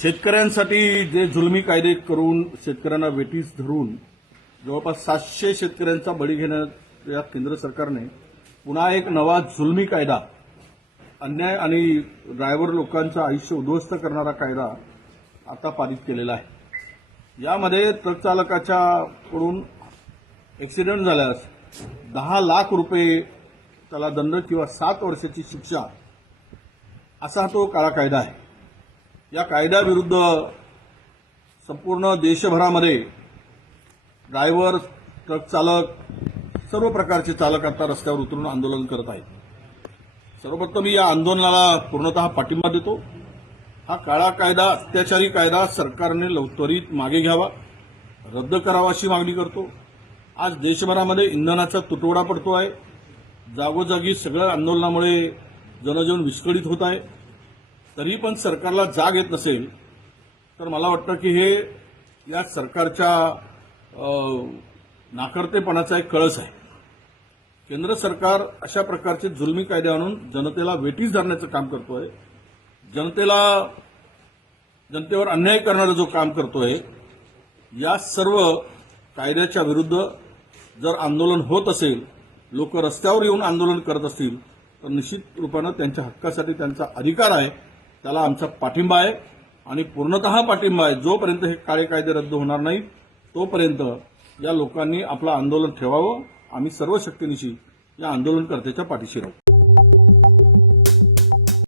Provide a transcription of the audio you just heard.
शेतकऱ्यांसाठी जे जुलमी कायदे करून शेतकऱ्यांना वेटीस धरून जवळपास सातशे शेतकऱ्यांचा बळी या केंद्र सरकारने पुन्हा एक नवा जुलमी कायदा अन्याय आणि ड्रायव्हर लोकांचं आयुष्य उद्ध्वस्त करणारा कायदा आता पारित केलेला आहे यामध्ये ट्रकचालकाच्याकडून एक्सिडेंट झाल्यास दहा लाख रुपये त्याला दंड किंवा सात वर्षाची शिक्षा असा तो काळा कायदा आहे या कायद्याविरुद्ध संपूर्ण देशभरामध्ये ड्रायव्हर ट्रक चालक सर्व प्रकारचे चालक आता रस्त्यावर उतरून आंदोलन करत आहेत सर्वप्रथम मी या आंदोलनाला पूर्णतः पाठिंबा देतो हा काळा कायदा अत्याचारी कायदा सरकारने लवत्वरित मागे घ्यावा रद्द करावा अशी मागणी करतो आज देशभरामध्ये इंधनाचा तुटवडा पडतो आहे जागोजागी सगळ्या आंदोलनामुळे जनजीवन विस्कळीत होत आहे तरी पण सरकारला जाग येत नसेल तर मला वाटतं की हे या सरकारच्या नाकर्तेपणाचा एक कळस आहे केंद्र सरकार अशा प्रकारचे जुलमी कायदे आणून जनतेला वेटीस धरण्याचं काम करतोय जनतेला जनतेवर अन्याय करणारा जो काम करतोय या सर्व कायद्याच्या विरुद्ध जर आंदोलन होत असेल लोक रस्त्यावर येऊन आंदोलन करत असतील तर निश्चित रूपानं त्यांच्या हक्कासाठी त्यांचा अधिकार आहे त्याला आमचा पाठिंबा आहे आणि पूर्णत पाठिंबा आहे जोपर्यंत हे कार्यकायदे कायदे रद्द होणार नाहीत तोपर्यंत या लोकांनी आपलं आंदोलन ठेवावं आम्ही सर्व शक्तीनिशी या आंदोलनकर्त्याच्या पाठीशी राहू